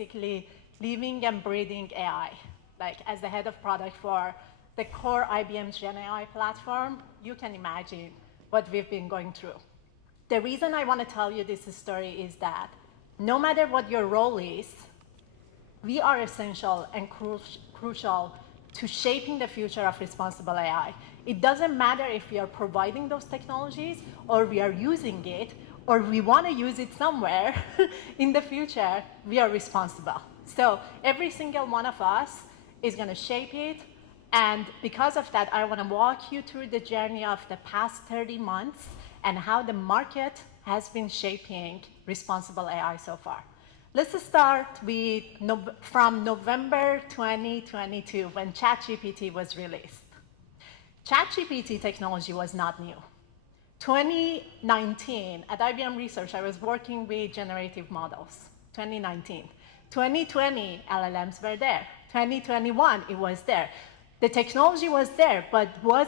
basically living and breathing AI. Like as the head of product for the core IBM Gen AI platform, you can imagine what we've been going through. The reason I want to tell you this story is that no matter what your role is, we are essential and crucial to shaping the future of responsible AI. It doesn't matter if we are providing those technologies or we are using it or we want to use it somewhere in the future, we are responsible. So every single one of us is going to shape it. And because of that, I want to walk you through the journey of the past 30 months and how the market has been shaping responsible AI so far. Let's start with from November 2022 when ChatGPT was released. ChatGPT technology was not new. 2019, at IBM Research, I was working with generative models, 2019. 2020, LLMs were there. 2021, it was there. The technology was there, but was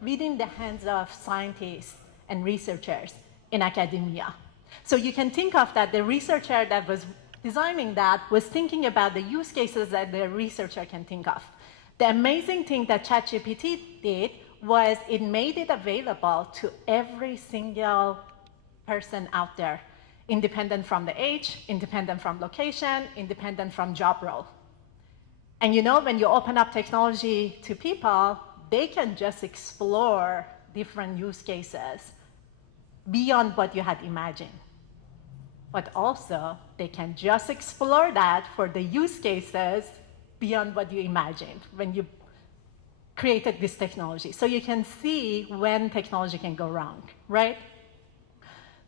within the hands of scientists and researchers in academia. So you can think of that the researcher that was designing that was thinking about the use cases that the researcher can think of. The amazing thing that ChatGPT did was it made it available to every single person out there, independent from the age, independent from location, independent from job role. And you know, when you open up technology to people, they can just explore different use cases beyond what you had imagined. But also, they can just explore that for the use cases beyond what you imagined when you created this technology. So you can see when technology can go wrong, right?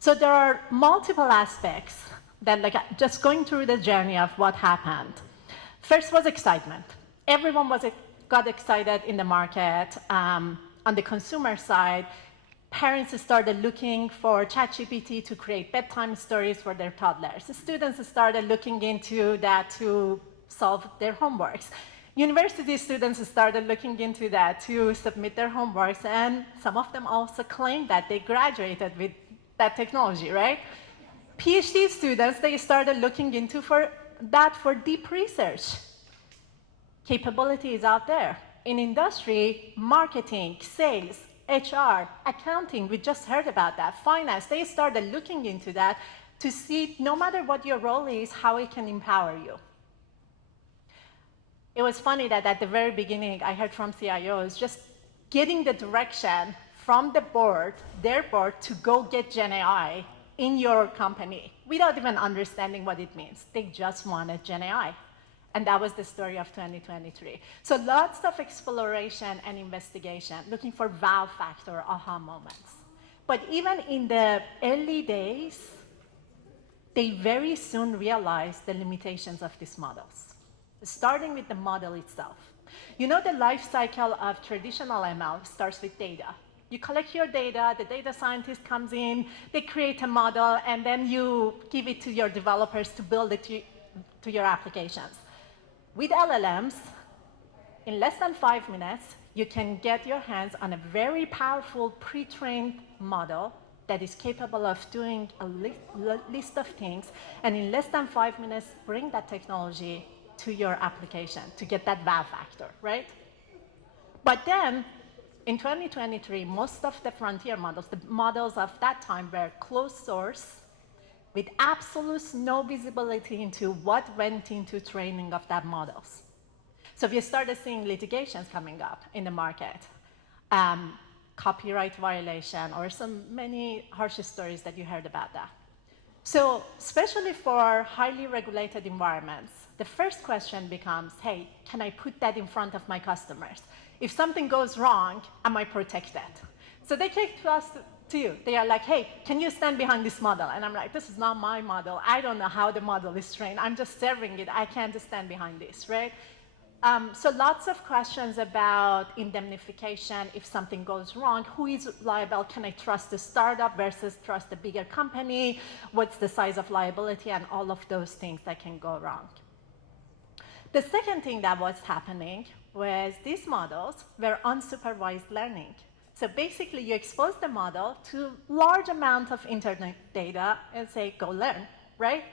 So there are multiple aspects that, like, just going through the journey of what happened. First was excitement. Everyone got excited in the market. On the consumer side, parents started looking for ChatGPT to create bedtime stories for their toddlers. Students started looking into that to solve their homeworks. University students started looking into that to submit their homeworks, and some of them also claimed that they graduated with that technology, right? PhD students, they started looking into that for deep research. Capability is out there. In industry, marketing, sales, HR, accounting, we just heard about that. Finance, they started looking into that to see, no matter what your role is, how it can empower you. It was funny that at the very beginning, I heard from CIOs just getting the direction from the board, their board, to go get Gen AI in your company without even understanding what it means. They just wanted Gen AI. And that was the story of 2023. So lots of exploration and investigation, looking for wow factor, aha moments. But even in the early days, they very soon realized the limitations of these models, starting with the model itself. You know, the life cycle of traditional ML starts with data. You collect your data, the data scientist comes in, they create a model, and then you give it to your developers to build it to your applications. With LLMs, in less than 5 minutes, you can get your hands on a very powerful pre-trained model that is capable of doing a list of things, and in less than 5 minutes, bring that technology to your application to get that wow factor, right? But then, in 2023, most of the frontier models, the models of that time, were closed source, with absolute no visibility into what went into training of that models. So we started seeing litigations coming up in the market, copyright violation, or many harsh stories that you heard about that. So especially for highly regulated environments, the first question becomes, hey, can I put that in front of my customers? If something goes wrong, am I protected? So they came to you. They are like, hey, can you stand behind this model? And I'm like, this is not my model. I don't know how the model is trained. I'm just serving it. I can't stand behind this, right? So lots of questions about indemnification if something goes wrong. Who is liable? Can I trust the startup versus trust the bigger company? What's the size of liability? And all of those things that can go wrong. The second thing that was happening was these models were unsupervised learning. So basically, you expose the model to large amount of internet data and say, go learn, right?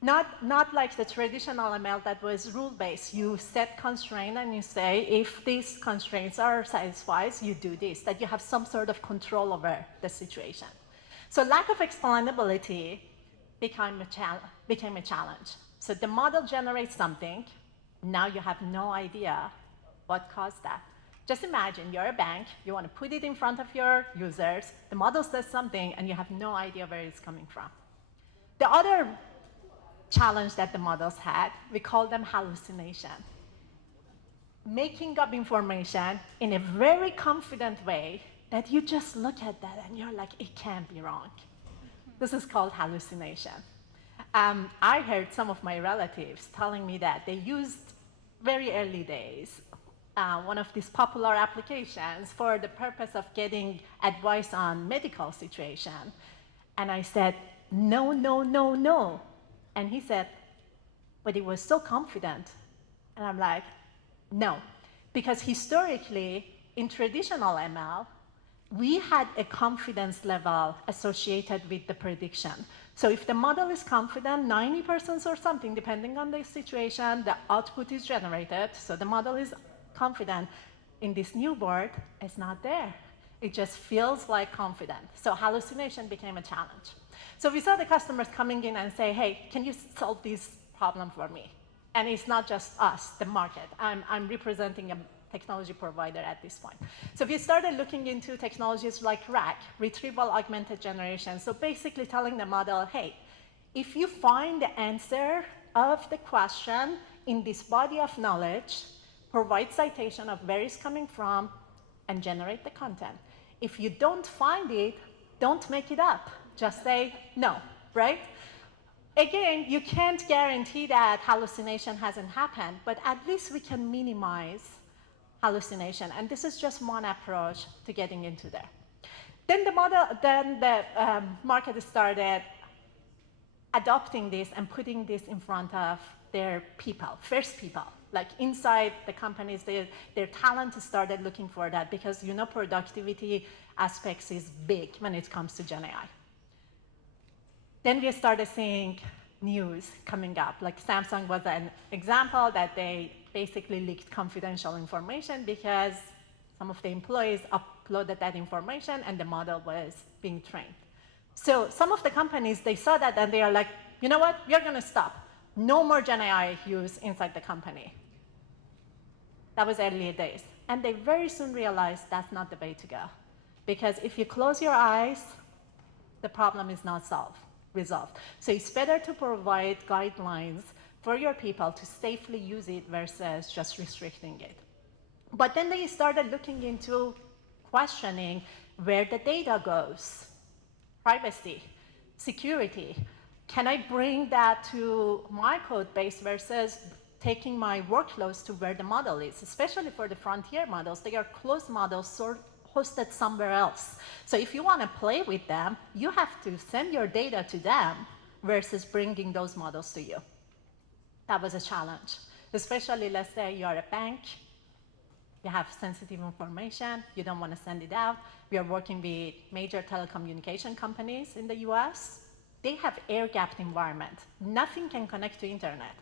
Not like the traditional ML that was rule-based. You set constraint and you say, if these constraints are satisfied, you do this, that you have some sort of control over the situation. So lack of explainability became a challenge. So the model generates something, now you have no idea what caused that. Just imagine you're a bank, you want to put it in front of your users, the model says something, and you have no idea where it's coming from. The other challenge that the models had, we call them hallucination. Making up information in a very confident way that you just look at that and you're like, it can't be wrong. This is called hallucination. I heard some of my relatives telling me that they used very early days one of these popular applications for the purpose of getting advice on medical situation. And I said, no, no, no, no. And he said, but he was so confident. And I'm like, no. Because historically, in traditional ML, we had a confidence level associated with the prediction. So if the model is confident, 90% or something, depending on the situation, the output is generated. So the model is confident. In this new board, it's not there. It just feels like confident. So hallucination became a challenge. So we saw the customers coming in and say, hey, can you solve this problem for me? And it's not just us, the market. I'm representing a technology provider at this point. So we started looking into technologies like RAG, Retrieval Augmented Generation. So basically telling the model, hey, if you find the answer of the question in this body of knowledge, provide citation of where it's coming from, and generate the content. If you don't find it, don't make it up. Just say no, right? Again, you can't guarantee that hallucination hasn't happened, but at least we can minimize hallucination. And this is just one approach to getting into there. Then the market started adopting this and putting this in front of their people, first people. Like inside the companies, their talent started looking for that because you know productivity aspects is big when it comes to Gen AI. Then we started seeing news coming up. Like Samsung was an example that they basically leaked confidential information because some of the employees uploaded that information and the model was being trained. So some of the companies, they saw that and they are like, you know what, we're going to stop. No more Gen AI use inside the company. That was earlier days. And they very soon realized that's not the way to go. Because if you close your eyes, the problem is not resolved. So it's better to provide guidelines for your people to safely use it versus just restricting it. But then they started looking into questioning where the data goes, privacy, security. Can I bring that to my code base versus taking my workloads to where the model is, especially for the frontier models. They are closed models hosted somewhere else. So if you want to play with them, you have to send your data to them versus bringing those models to you. That was a challenge, especially let's say you're a bank, you have sensitive information, you don't want to send it out. We are working with major telecommunication companies in the US. They have air-gapped environment. Nothing can connect to internet.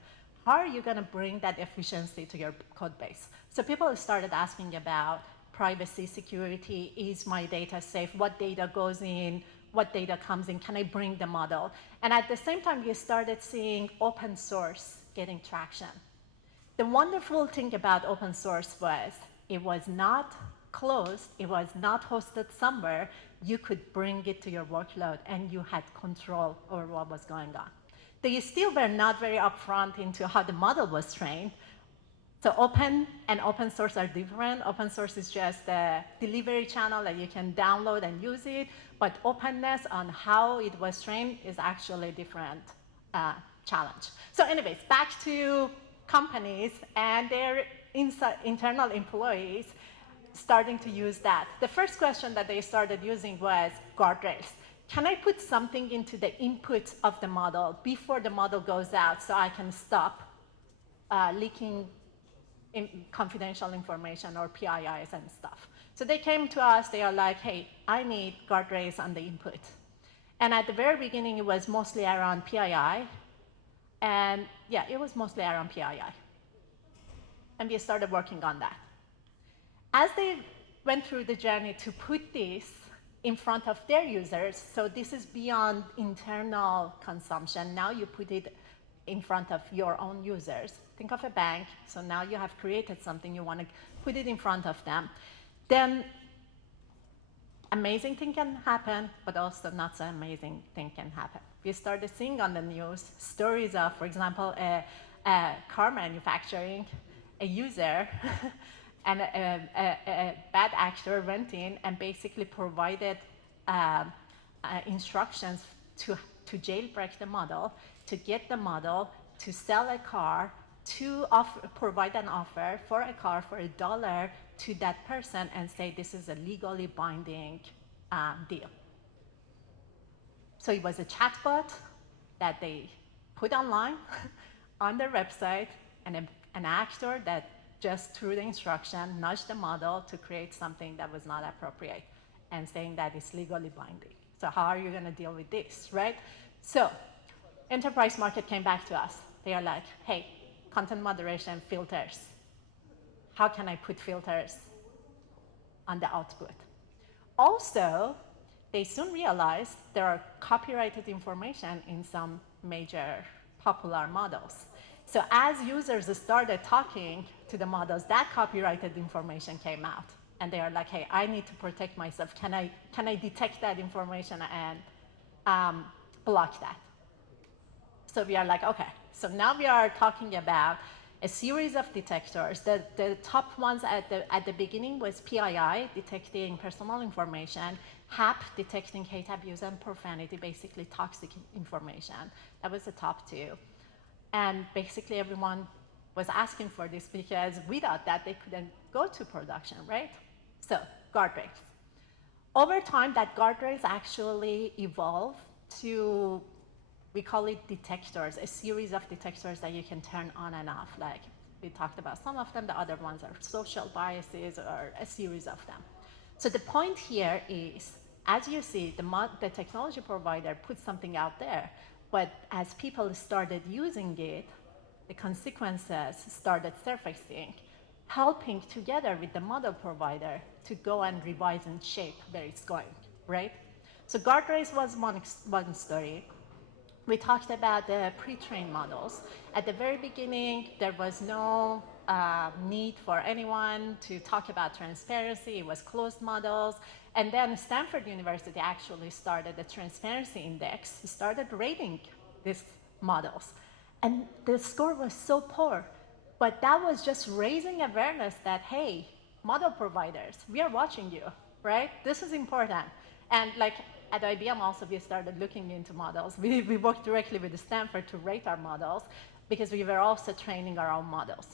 How are you going to bring that efficiency to your code base? So people started asking about privacy, security, is my data safe, what data goes in, what data comes in, can I bring the model? And at the same time, you started seeing open source getting traction. The wonderful thing about open source was it was not closed, it was not hosted somewhere. You could bring it to your workload and you had control over what was going on. They still were not very upfront into how the model was trained. So open and open source are different. Open source is just a delivery channel that you can download and use it, but openness on how it was trained is actually a different challenge. So anyways, back to companies and their internal employees starting to use that. The first question that they started using was guardrails. Can I put something into the input of the model before the model goes out so I can stop leaking confidential information or PIIs and stuff? So they came to us, they are like, hey, I need guardrails on the input. And at the very beginning, it was mostly around PII. And yeah, it was mostly around PII. And we started working on that. As they went through the journey to put this in front of their users, so this is beyond internal consumption. Now you put it in front of your own users. Think of a bank. So now you have created something, you want to put it in front of them. Then amazing thing can happen, but also not so amazing thing can happen. We started seeing on the news stories of, for example, a car manufacturing, a user and a bad actor went in and basically provided instructions to jailbreak the model, to get the model, to sell a car, to provide an offer for a car for $1 to that person and say this is a legally binding deal. So it was a chatbot that they put online on their website, and an actor that just through the instruction nudged the model to create something that was not appropriate and saying that it's legally binding. So how are you going to deal with this, right? So enterprise market came back to us. They are like, hey, content moderation filters. How can I put filters on the output? Also, they soon realized there are copyrighted information in some major popular models. So as users started talking to the models, that copyrighted information came out. And they are like, hey, I need to protect myself. Can I detect that information and block that? So we are like, okay. So now we are talking about a series of detectors. The top ones at the beginning was PII, detecting personal information, HAP, detecting hate, abuse, and profanity, basically toxic information. That was the top two. And basically everyone was asking for this because we thought that they couldn't go to production, right? So guardrails. Over time, that guardrails actually evolved to, we call it detectors, a series of detectors that you can turn on and off. Like we talked about some of them, the other ones are social biases or a series of them. So the point here is, as you see, the technology provider put something out there, but as people started using it, the consequences started surfacing, helping together with the model provider to go and revise and shape where it's going, right? So guardrails was one story. We talked about the pre-trained models. At the very beginning, there was no need for anyone to talk about transparency. It was closed models. And then Stanford University actually started the transparency index, started rating these models. And the score was so poor. But that was just raising awareness that, hey, model providers, we are watching you, right? This is important. And like at IBM also, we started looking into models. We worked directly with Stanford to rate our models because we were also training our own models.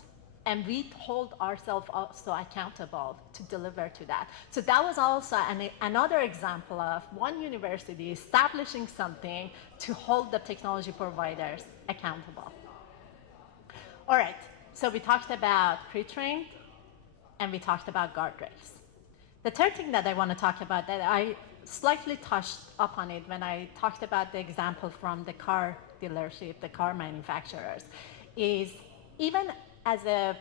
And we hold ourselves also accountable to deliver to that. So that was also another example of one university establishing something to hold the technology providers accountable. All right, so we talked about pre-trained and we talked about guardrails. The third thing that I want to talk about, that I slightly touched upon it when I talked about the example from the car dealership, the car manufacturers, is even as a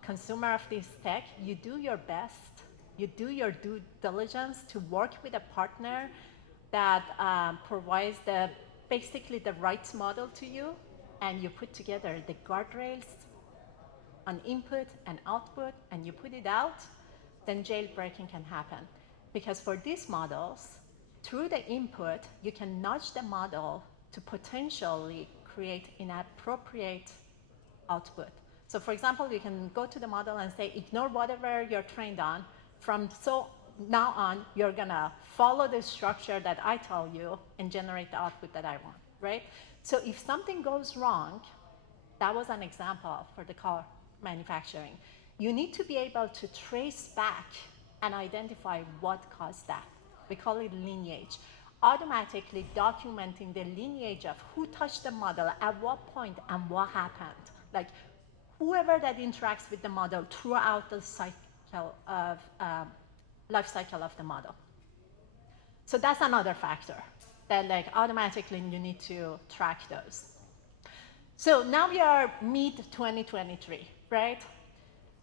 consumer of this tech, you do your best, you do your due diligence to work with a partner that provides basically the right model to you, and you put together the guardrails on input and output, and you put it out, then jailbreaking can happen. Because for these models, through the input, you can nudge the model to potentially create inappropriate output. So for example, you can go to the model and say, ignore whatever you're trained on. From so now on, you're gonna follow the structure that I tell you and generate the output that I want, right? So if something goes wrong, that was an example for the car manufacturing. You need to be able to trace back and identify what caused that. We call it lineage. Automatically documenting the lineage of who touched the model, at what point, and what happened. Like whoever that interacts with the model throughout the cycle of, life cycle of the model. So that's another factor that like automatically you need to track those. So now we are mid-2023, right?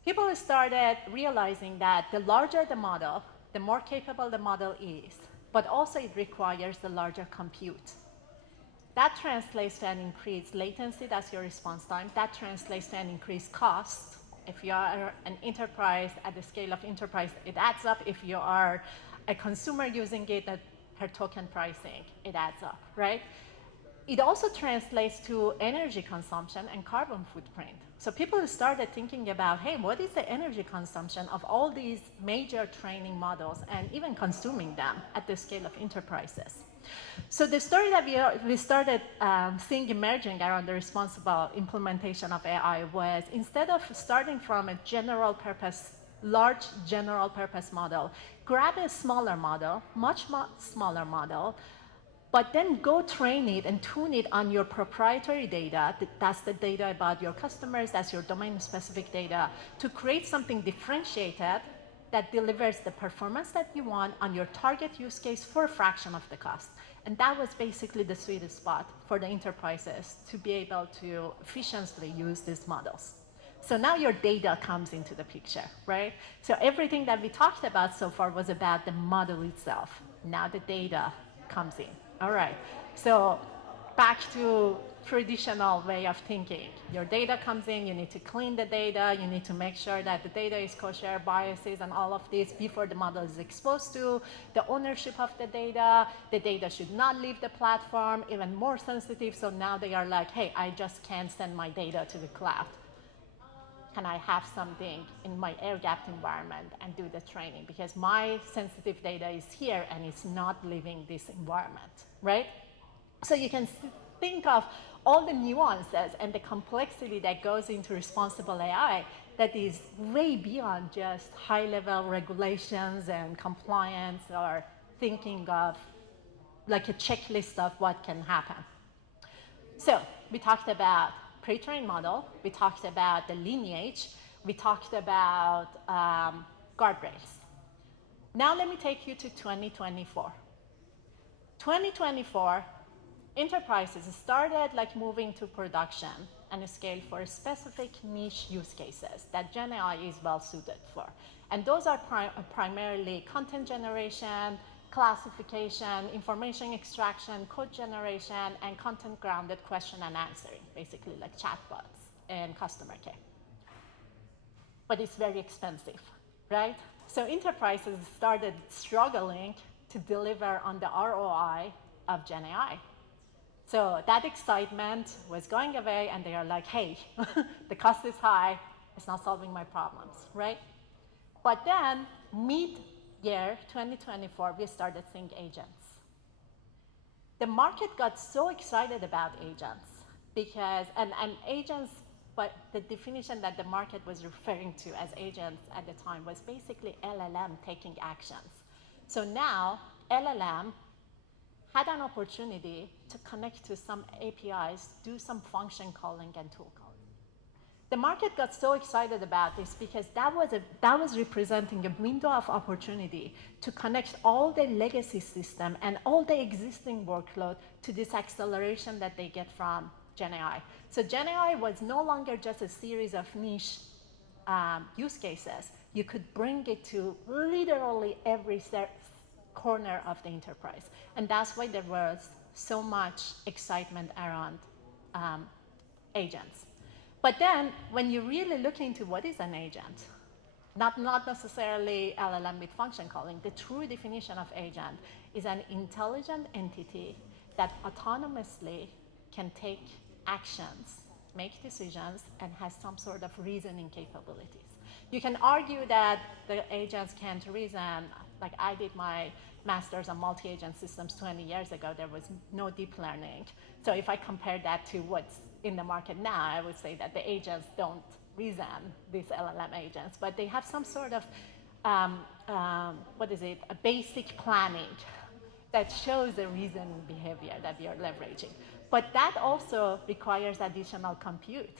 People started realizing that the larger the model, the more capable the model is, but also it requires the larger compute. That translates to an increased latency, that's your response time. That translates to an increased cost. If you are an enterprise, at the scale of enterprise, it adds up. If you are a consumer using it at per token pricing, it adds up, right? It also translates to energy consumption and carbon footprint. So people started thinking about, hey, what is the energy consumption of all these major training models and even consuming them at the scale of enterprises? So the story that we started seeing emerging around the responsible implementation of AI was, instead of starting from a large general purpose model, grab a smaller model, much smaller model, but then go train it and tune it on your proprietary data. That's the data about your customers, that's your domain-specific data, to create something differentiated that delivers the performance that you want on your target use case for a fraction of the cost. And that was basically the sweet spot for the enterprises to be able to efficiently use these models. So now your data comes into the picture, right? So everything that we talked about so far was about the model itself. Now the data comes in. All right, so back to traditional way of thinking. Your data comes in, you need to clean the data, you need to make sure that the data is kosher, biases and all of this before the model is exposed to, the ownership of the data should not leave the platform, even more sensitive, so now they are like, hey, I just can't send my data to the cloud. Can I have something in my air-gapped environment and do the training? Because my sensitive data is here and it's not leaving this environment, right? So you can think of all the nuances and the complexity that goes into responsible AI that is way beyond just high-level regulations and compliance or thinking of like a checklist of what can happen. So we talked about pre-trained model, we talked about the lineage, we talked about guardrails. Now let me take you to 2024. 2024, enterprises started like moving to production and scale for specific niche use cases that GenAI is well suited for. And those are primarily content generation, classification, information extraction, code generation, and content-grounded question and answering, basically like chatbots and customer care. But it's very expensive, right? So enterprises started struggling to deliver on the ROI of GenAI. So that excitement was going away, and they are like, hey, the cost is high, it's not solving my problems, right? But then, mid-year 2024, we started seeing agents. The market got so excited about agents because, and agents, but the definition that the market was referring to as agents at the time was basically LLM taking actions. So now, LLM had an opportunity to connect to some APIs, do some function calling and tool calling. The market got so excited about this because that was representing a window of opportunity to connect all the legacy system and all the existing workload to this acceleration that they get from GenAI. So GenAI was no longer just a series of niche use cases. You could bring it to literally every corner of the enterprise. And that's why there was so much excitement around agents. But then, when you really look into what is an agent, not necessarily LLM with function calling, the true definition of agent is an intelligent entity that autonomously can take actions, make decisions, and has some sort of reasoning capabilities. You can argue that the agents can't reason. Like I did my master's on multi-agent systems 20 years ago, there was no deep learning. So if I compare that to what's in the market now, I would say that the agents don't reason, these LLM agents, but they have some sort of, a basic planning that shows the reasoning behavior that you're leveraging. But that also requires additional compute,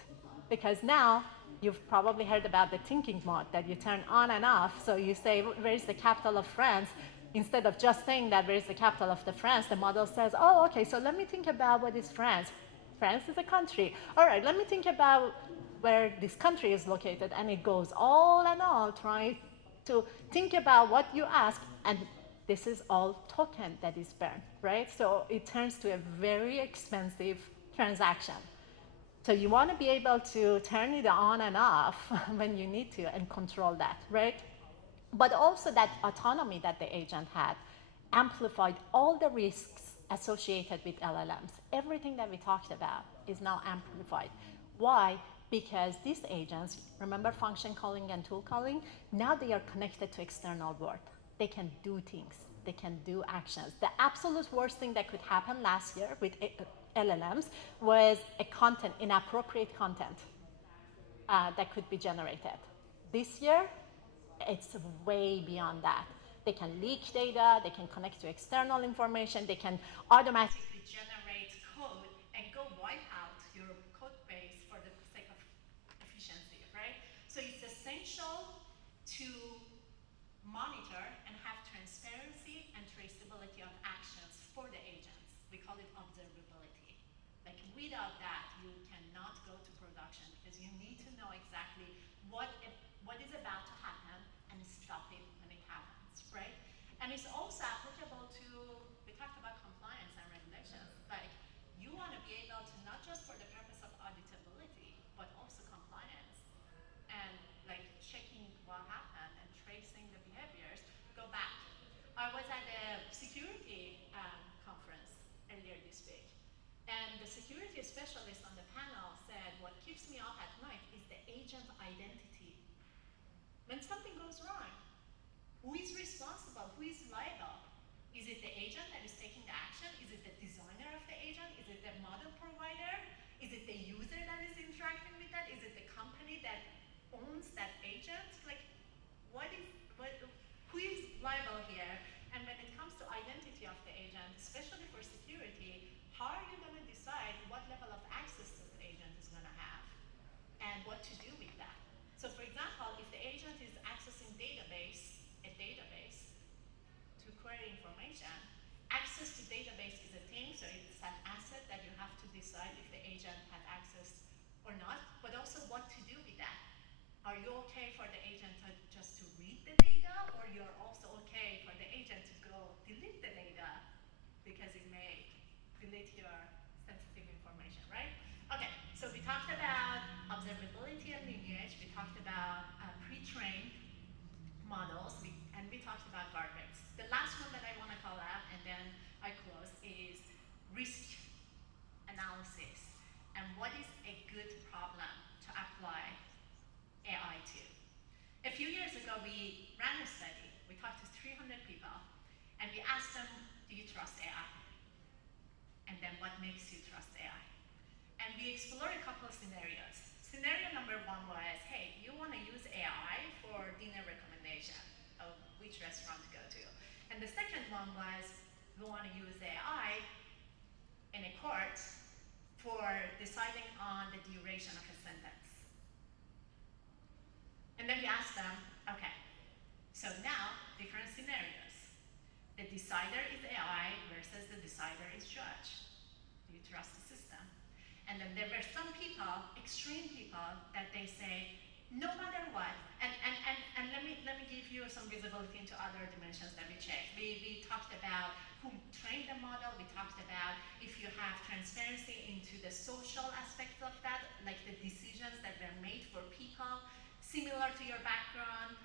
because now you've probably heard about the thinking mode that you turn on and off. So you say, where is the capital of France? Instead of just saying that, where is the capital of France, the model says, oh, okay, so let me think about what is France. France is a country. All right, let me think about where this country is located. And it goes all and all, trying to think about what you ask. And this is all token that is burned, right? So it turns to a very expensive transaction. So you want to be able to turn it on and off when you need to and control that, right? But also that autonomy that the agent had amplified all the risks associated with LLMs. Everything that we talked about is now amplified. Why? Because these agents, remember function calling and tool calling? Now they are connected to external world. They can do things. They can do actions. The absolute worst thing that could happen last year with LLMs was inappropriate content that could be generated. This year, it's way beyond that. They can leak data, they can connect to external information, they can automatically generate code and go wipe out your code base for the sake of efficiency, right? So it's essential to monitor and have transparency and traceability of actions for the agents. We call it observability. Like without that, you cannot go to production because you need to know exactly what is about to happen and stop it when it happens, right? And it's also applicable to, we talked about compliance and regulations. Like you want to be able to, not just for the purpose of auditability, but also compliance and like checking what happened and tracing the behaviors. Go back. I was at a security conference earlier this week, and the security specialist on the panel said, what keeps me up at night is the agent identity. When something goes wrong, who is responsible? Who is liable? Is it the agent that is taking the action? Is it the designer of the agent? Is it the model provider? Is it the user that is interacting with that? Is it the company that owns that agent? Like, who is liable here? And when it comes to identity of the agent, especially for security, how are you going to decide what level of access this agent is going to have and what to do with that? So for example, if the agent is accessing a database to query information, access to database is a thing, so it's an asset that you have to decide if the agent has access or not, but also what to do with that. Are you okay for the agent just to read the data, or you're also okay for the agent to go delete the data because it may delete your sensitive information, right? Okay, so we talked about observability and lineage, we talked about pre-trained models, and we talked about guardrails. The last one that I want to call out, and then I close, is risk analysis. And what is a good problem to apply AI to? A few years ago, we ran a study. We talked to 300 people, and we asked them, do you trust AI? And then what makes you trust AI? And we explored a couple of scenarios. Scenario number one was, hey, you want to use AI for dinner recommendation of which restaurant to go to. And the second one was, we want to use AI in a court for deciding on the duration of a sentence. And then we asked them, okay, so now different scenarios. The decider is AI versus the decider is judge. Do you trust the system? And then there were some people, extreme people, that they say, no matter what, and let me give you some visibility into other dimensions that we checked. We talked about who trained the model, we talked about if you have transparency into the social aspect of that, like the decisions that were made for people similar to your background,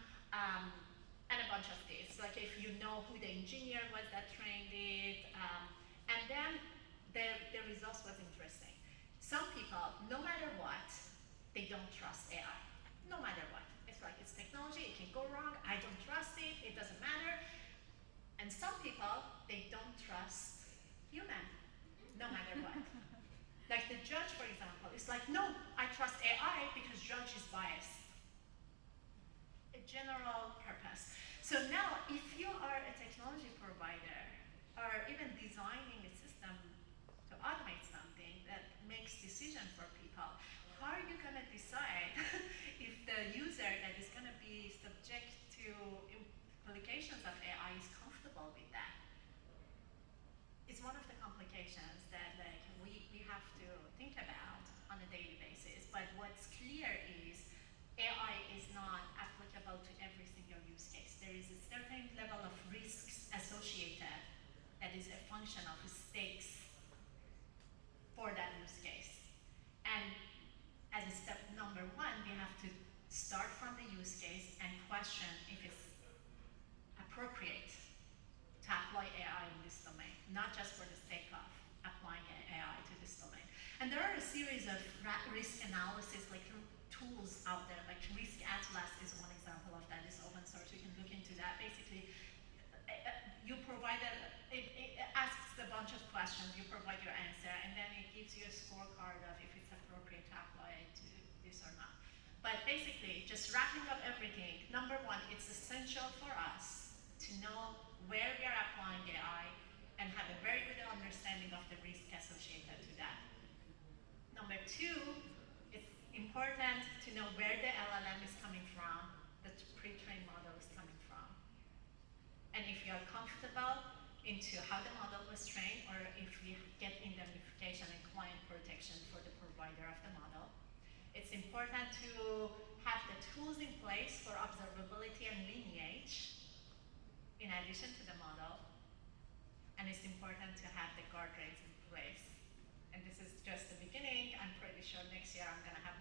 and a bunch of these. Like if you know who the engineer was that trained it, and then the results was interesting. Some people, no matter what, they don't trust AI. No matter what. It's like, it's technology, it can go wrong, I don't trust it, it doesn't matter. And some people, they don't trust human, no matter what. Like the judge, for example, is like, no, I trust AI because judge is biased. A general purpose. So now, if you are a technology provider, or even designing a system to automate something that makes decision for people, how are you going to decide if the user that is going to be subject to implications of AI is comfortable with that? It's one of the complications that like we have to think but what's clear is AI is not applicable to every single use case. There is a certain level of risks associated that is a function of stakes for that use case. And as a step number one, we have to start from the use case and question if it's appropriate to apply AI in this domain, not just for the sake of applying AI to this domain. And there are a series of risk analysis like tools out there, like Risk Atlas is one example of that. It's open source, you can look into that. Basically, you provide it asks a bunch of questions, you provide your answer, and then it gives you a scorecard of if it's appropriate to apply it to this or not. But basically, just wrapping up everything, number one, it's essential for us to know where we are applying AI and have a very good understanding of the risk associated to that. Number two, it's important to know where the LLM is coming from, the pre-trained model is coming from. And if you are comfortable into how the model was trained, or if we get indemnification and client protection for the provider of the model. It's important to have the tools in place for observability and lineage in addition to the model. And it's important to have the guardrails in place. And this is just the beginning. I'm pretty sure next year I'm going to have